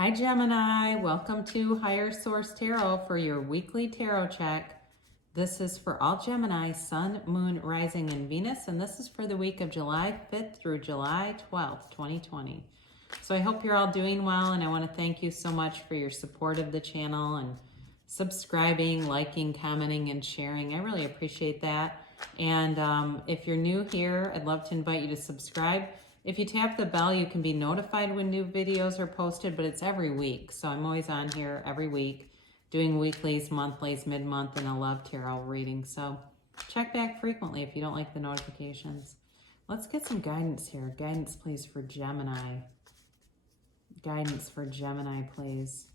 Hi Gemini, welcome to Higher Source Tarot for your weekly tarot check. This is for all Gemini, Sun, Moon, Rising, and Venus, and this is for the week of July 5th through July 12th, 2020. So I hope you're all doing well, and I want to thank you so much for your support of the channel and subscribing, liking, commenting, and sharing. I really appreciate that. And if you're new here, I'd love to invite you to subscribe. If you tap the bell, you can be notified when new videos are posted, but it's every week. So I'm always on here every week doing weeklies, monthlies, mid-month, and a love tarot reading. So check back frequently if you don't like the notifications. Let's get some guidance here. Guidance, please, for Gemini. Guidance for Gemini, please.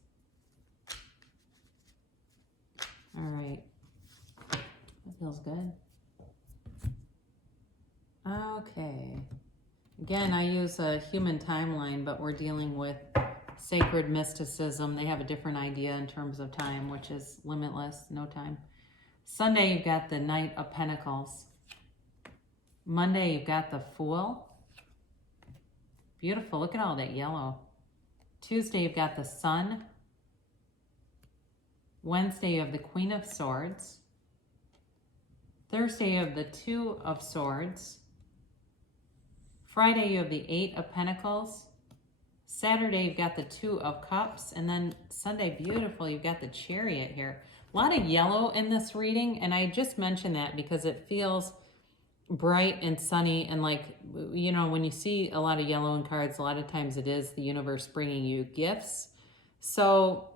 All right. That feels good. Okay. Again, I use a human timeline, but we're dealing with sacred mysticism. They have a different idea in terms of time, which is limitless, no time. Sunday, you've got the Knight of Pentacles. Monday, you've got the Fool. Beautiful. Look at all that yellow. Tuesday, you've got the Sun. Wednesday, you have the Queen of Swords. Thursday, you have the Two of Swords. Friday, you have the Eight of Pentacles. Saturday, you've got the Two of Cups. And then Sunday, beautiful, you've got the Chariot here. A lot of yellow in this reading, and I just mentioned that because it feels bright and sunny, and like, you know, when you see a lot of yellow in cards, a lot of times it is the universe bringing you gifts. So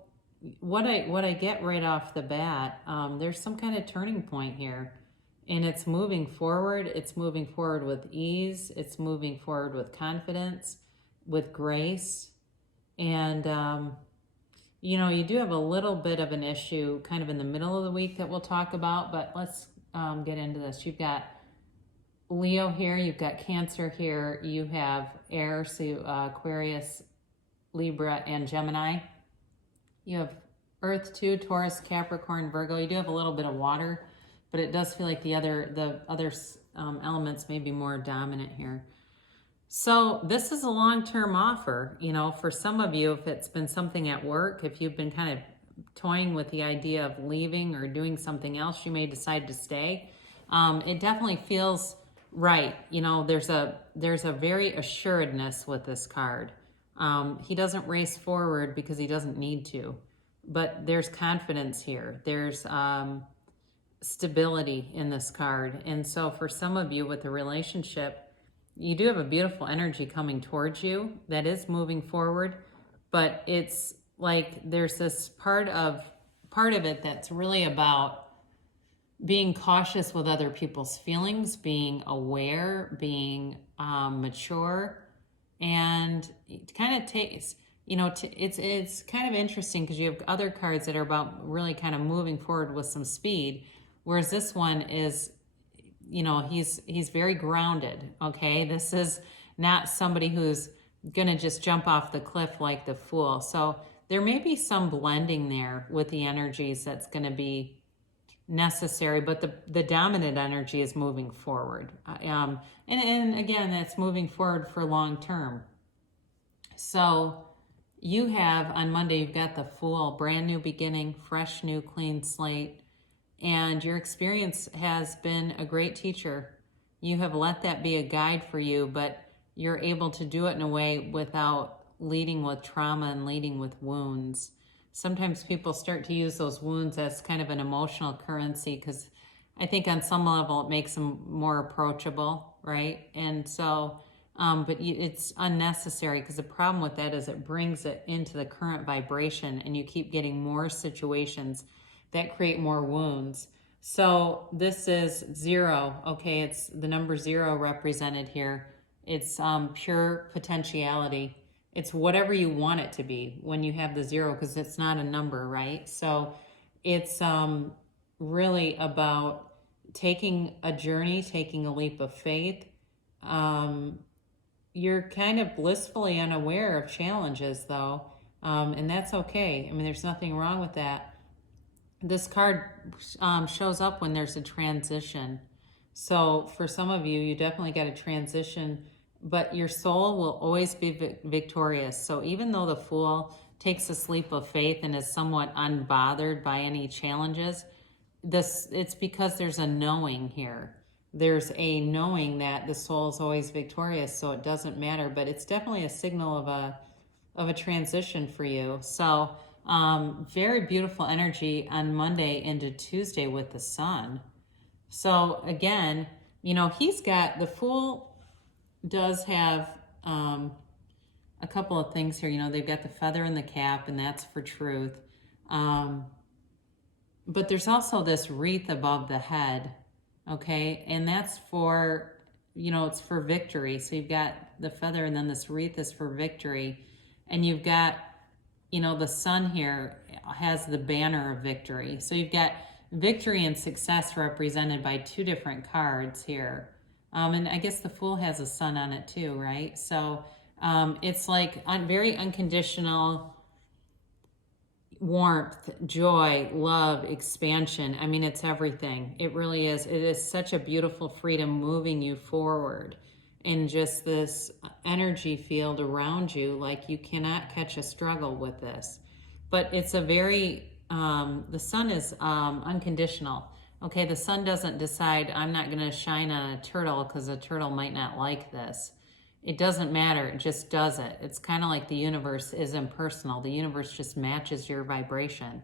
what I get right off the bat, there's some kind of turning point here. And it's moving forward. It's moving forward with ease. It's moving forward with confidence, with grace. And, you know, you do have a little bit of an issue kind of in the middle of the week that we'll talk about, but let's get into this. You've got Leo here. You've got Cancer here. You have air, so Aquarius, Libra, and Gemini. You have Earth too, Taurus, Capricorn, Virgo. You do have a little bit of water, but it does feel like the other elements may be more dominant here. So this is a long-term offer. You know, for some of you, if it's been something at work, if you've been kind of toying with the idea of leaving or doing something else, you may decide to stay. It definitely feels right. You know, there's a very assuredness with this card. He doesn't race forward because he doesn't need to, but there's confidence here. There's stability in this card. And so for some of you with a relationship, you do have a beautiful energy coming towards you that is moving forward, but it's like there's this part of it that's really about being cautious with other people's feelings, being aware, being mature, and it kind of takes, you know, it's kind of interesting because you have other cards that are about really kind of moving forward with some speed. Whereas this one is, you know, he's very grounded, okay? This is not somebody who's going to just jump off the cliff like the Fool. So there may be some blending there with the energies that's going to be necessary, but the dominant energy is moving forward. And again, that's moving forward for long term. So you have, on Monday, you've got the Fool, brand new beginning, fresh, new, clean slate. And your experience has been a great teacher. You have let that be a guide for you, but you're able to do it in a way without leading with trauma and leading with wounds. Sometimes people start to use those wounds as kind of an emotional currency because I think on some level it makes them more approachable, right? And so, but it's unnecessary because the problem with that is it brings it into the current vibration and you keep getting more situations that create more wounds. So this is 0, okay? It's the number 0 represented here. It's pure potentiality. It's whatever you want it to be when you have the 0, because it's not a number, right? So it's really about taking a journey, taking a leap of faith. You're kind of blissfully unaware of challenges though, and that's okay. I mean, there's nothing wrong with that. This card shows up when there's a transition. So for some of you, you definitely got a transition but your soul will always be victorious. So even though the Fool takes a leap of faith and is somewhat unbothered by any challenges, it's because there's a knowing here. There's a knowing that the soul is always victorious, so it doesn't matter. But it's definitely a signal of a transition for you. So very beautiful energy on Monday into Tuesday with the sun. So again, he's got, the Fool does have a couple of things here. They've got the feather in the cap, and that's for truth. But there's also this wreath above the head, okay? And that's for, it's for victory. So you've got the feather, and then this wreath is for victory. And you've got, the sun here has the banner of victory. So you've got victory and success represented by two different cards here. And I guess the Fool has a sun on it too, right? So it's like very unconditional warmth, joy, love, expansion. I mean, it's everything. It really is. It is such a beautiful freedom moving you forward in just this energy field around you. Like, you cannot catch a struggle with this. But it's a very, the sun is unconditional. Okay, the sun doesn't decide, I'm not going to shine on a turtle because a turtle might not like this. It doesn't matter. It just does it. It's kind of like the universe is impersonal. The universe just matches your vibration.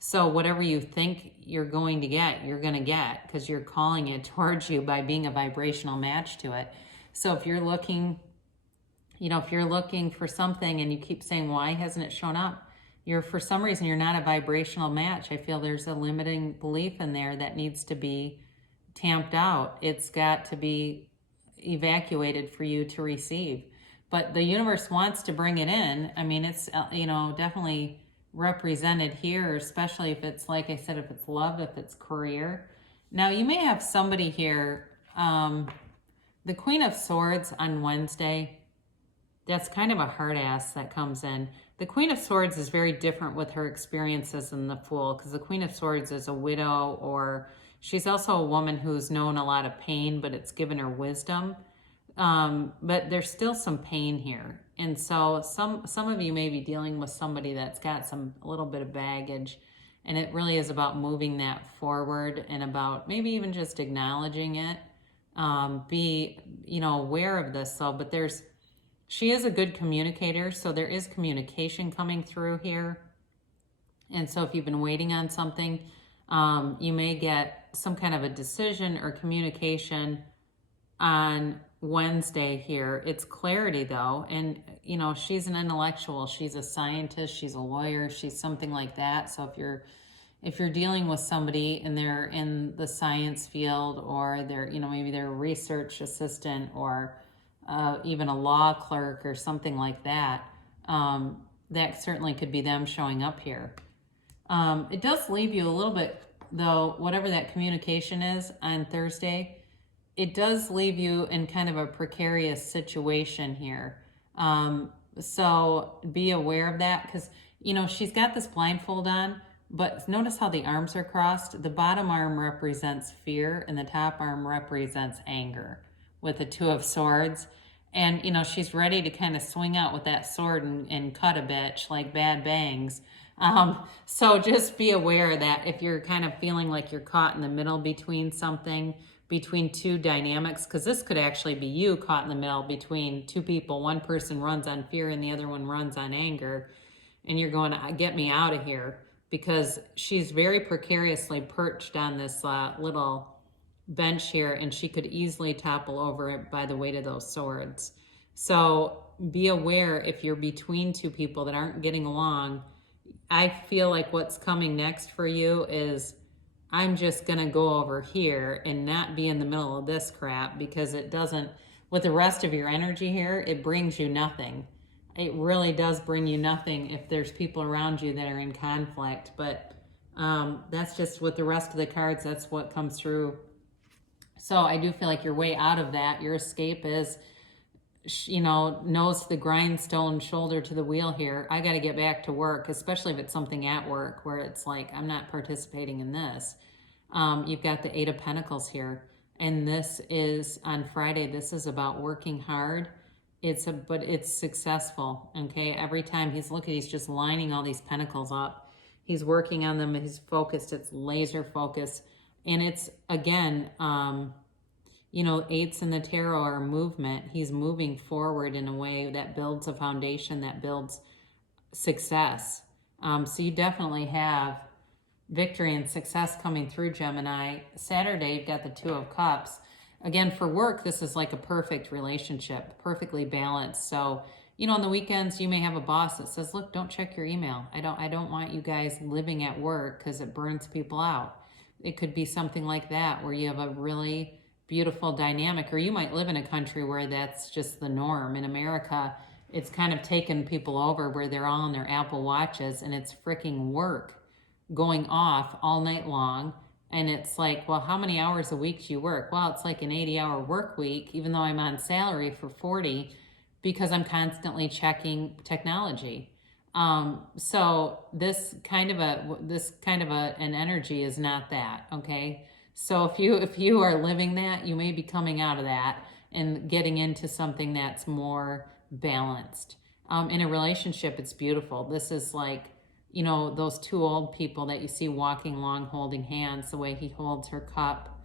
So whatever you think you're going to get, you're going to get, because you're calling it towards you by being a vibrational match to it. So if you're looking, if you're looking for something and you keep saying, why hasn't it shown up? For some reason, you're not a vibrational match. I feel there's a limiting belief in there that needs to be tamped out. It's got to be evacuated for you to receive. But the universe wants to bring it in. I mean, it's, definitely represented here, especially if it's, like I said, if it's love, if it's career. Now, you may have somebody here, the Queen of Swords on Wednesday, that's kind of a hard ass that comes in. The Queen of Swords is very different with her experiences than the Fool, because the Queen of Swords is a widow, or she's also a woman who's known a lot of pain, but it's given her wisdom. But there's still some pain here. And so some of you may be dealing with somebody that's got a little bit of baggage, and it really is about moving that forward and about maybe even just acknowledging it. Be, aware of this though, but she is a good communicator, so there is communication coming through here. And so if you've been waiting on something, you may get some kind of a decision or communication on Wednesday here. It's clarity though, and she's an intellectual, she's a scientist, she's a lawyer, she's something like that. So if you're dealing with somebody and they're in the science field, or they're maybe they're a research assistant, or even a law clerk or something like that, that certainly could be them showing up here. It does leave you a little bit though, whatever that communication is on Thursday, it does leave you in kind of a precarious situation here. So be aware of that, because, she's got this blindfold on, but notice how the arms are crossed. The bottom arm represents fear and the top arm represents anger with the Two of Swords. And, she's ready to kind of swing out with that sword and cut a bitch like Bad Bangs. So just be aware that if you're kind of feeling like you're caught in the middle between something, between two dynamics, because this could actually be you caught in the middle between two people. One person runs on fear and the other one runs on anger. And you're going to get me out of here, because she's very precariously perched on this little bench here, and she could easily topple over it by the weight of those swords. So be aware if you're between two people that aren't getting along. I feel like what's coming next for you is, I'm just going to go over here and not be in the middle of this crap, because it doesn't, with the rest of your energy here, it brings you nothing. It really does bring you nothing if there's people around you that are in conflict. But that's just with the rest of the cards, that's what comes through. So I do feel like your way out of that, your escape is, nose to the grindstone, shoulder to the wheel here. I got to get back to work, especially if it's something at work where it's like, I'm not participating in this. You've got the Eight of Pentacles here. And this is on Friday. This is about working hard but it's successful. Okay, every time he's just lining all these pentacles up. He's working on them. He's focused. It's laser focus, and it's again, eights in the tarot are movement. He's moving forward in a way that builds a foundation, that builds success. So you definitely have victory and success coming through, Gemini. Saturday, you've got the Two of Cups. Again, for work, this is like a perfect relationship, perfectly balanced. So, on the weekends, you may have a boss that says, look, don't check your email. I don't want you guys living at work because it burns people out. It could be something like that where you have a really beautiful dynamic, or you might live in a country where that's just the norm. In America, it's kind of taken people over where they're all on their Apple Watches and it's freaking work going off all night long. And it's like, well, how many hours a week do you work? Well, it's like an 80-hour work week, even though I'm on salary for 40, because I'm constantly checking technology. So this kind of an energy is not that, okay? So if you are living that, you may be coming out of that and getting into something that's more balanced. In a relationship, it's beautiful. This is like, those two old people that you see walking along holding hands, the way he holds her cup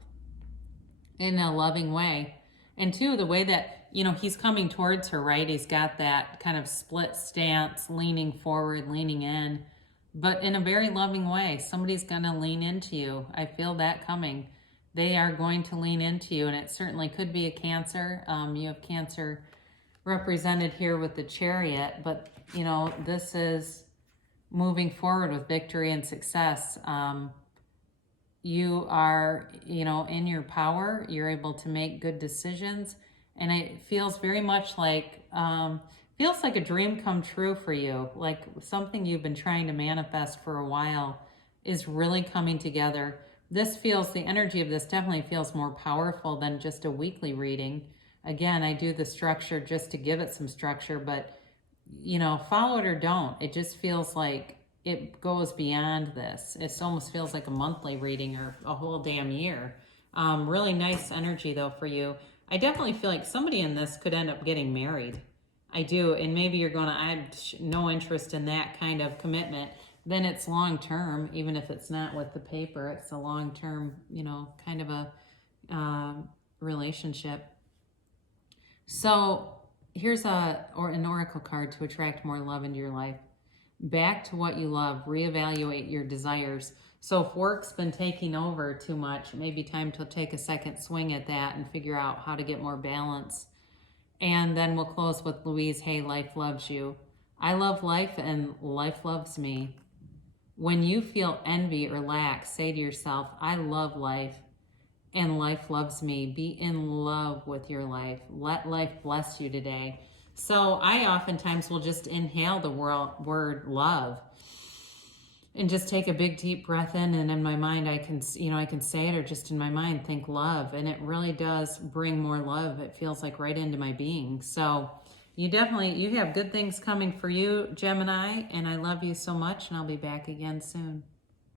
in a loving way. And two, the way that, he's coming towards her, right? He's got that kind of split stance, leaning forward, leaning in, but in a very loving way. Somebody's going to lean into you. I feel that coming. They are going to lean into you, and it certainly could be a Cancer. You have Cancer represented here with the Chariot, but, this is moving forward with victory and success. You are, in your power. You're able to make good decisions. And it feels very much like, feels like a dream come true for you. Like something you've been trying to manifest for a while is really coming together. The energy of this definitely feels more powerful than just a weekly reading. Again, I do the structure just to give it some structure, but follow it or don't. It just feels like it goes beyond this. It almost feels like a monthly reading or a whole damn year. Really nice energy though for you. I definitely feel like somebody in this could end up getting married. I do. And maybe you're going to, I have no interest in that kind of commitment. Then it's long term, even if it's not with the paper, it's a long term, kind of a relationship. So here's an oracle card to attract more love into your life. Back to what you love. Reevaluate your desires. So if work's been taking over too much, it may be time to take a second swing at that and figure out how to get more balance. And then we'll close with Louise. Hey, life loves you. I love life and life loves me. When you feel envy or lack, say to yourself, I love life and life loves me. Be in love with your life. Let life bless you today. So I oftentimes will just inhale the word love and just take a big deep breath in, and in my mind I can say it, or just in my mind think love, and it really does bring more love. It feels like right into my being. So you have good things coming for you, Gemini, and I love you so much, and I'll be back again soon.